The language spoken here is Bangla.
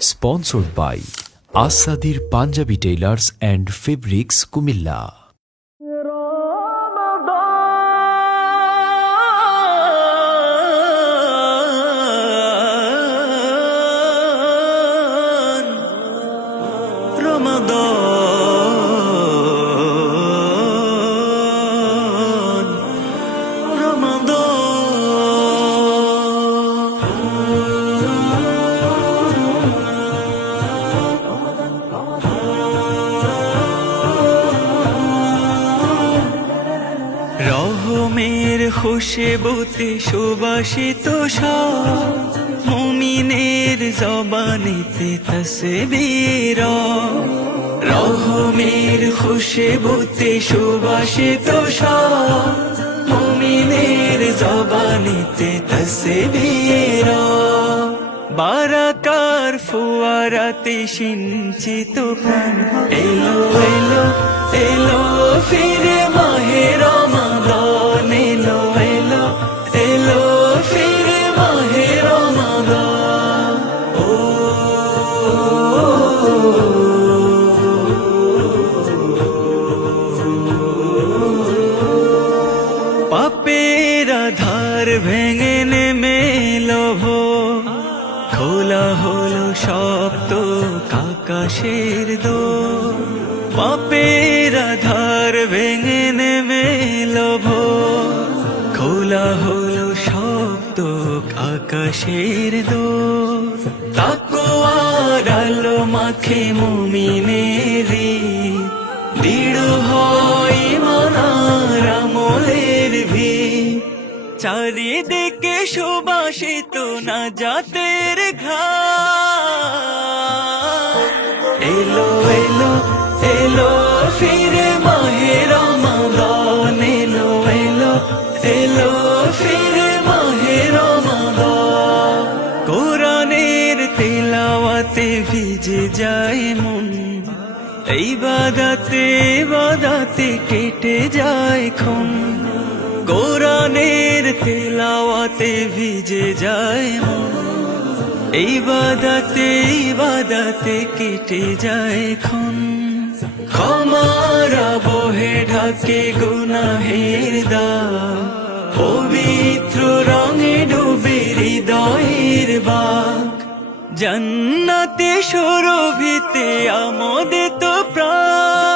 Sponsored by Asadir Punjabi Tailors and Fabrics Kumilla. রহমের খুশবুতে সুবাসিত সব মুমিনের জবানিতে তাসবীর রহমের খুশবুতে সুবাসিত সব মুমিনের জবানিতে তাসবীর বারাকার ফুয়ারাতে সিঞ্চিত প্রাণ এলো এলো এলো ফিরে মাহে রমাদান এলো এলো এলো ফিরে মাহে রমাদান ও পাপের আধার ভেঙে নেমে এলো ভোর খোলা হলো সপ্ত আকাশের দোর পাপের আধার ভেঙে নেমে এলো ভোর খোলা হলো সপ্ত আকাশের দোর তাকওয়ার আলো মাখে মুমিনেরি দৃঢ় হয় ইমানার আমলের ভিড় চারিদিকে সুবাসিত নাজাতের ঘ্রাণ এলো এলো এলো ফিরে মাহে রমাদান এলো এলো এলো ফিরে মাহে রমাদান কোরআনের তিলাওয়াতে ভিজে যায় মন ইবাদতে ইবাদতে কেটে যায় ক্ষণ কোরআনের তিলাওয়াতে ভিজে যায় মন ইবাদতে ইবাদতে কেটে যায় ক্ষণ ক্ষমার বহে ঢাকে গুনাহের দাগ পবিত্র রঙে ডুবে হৃদয়ের বাগ জান্নাতে সুরভিতে আমোদিত প্রাণ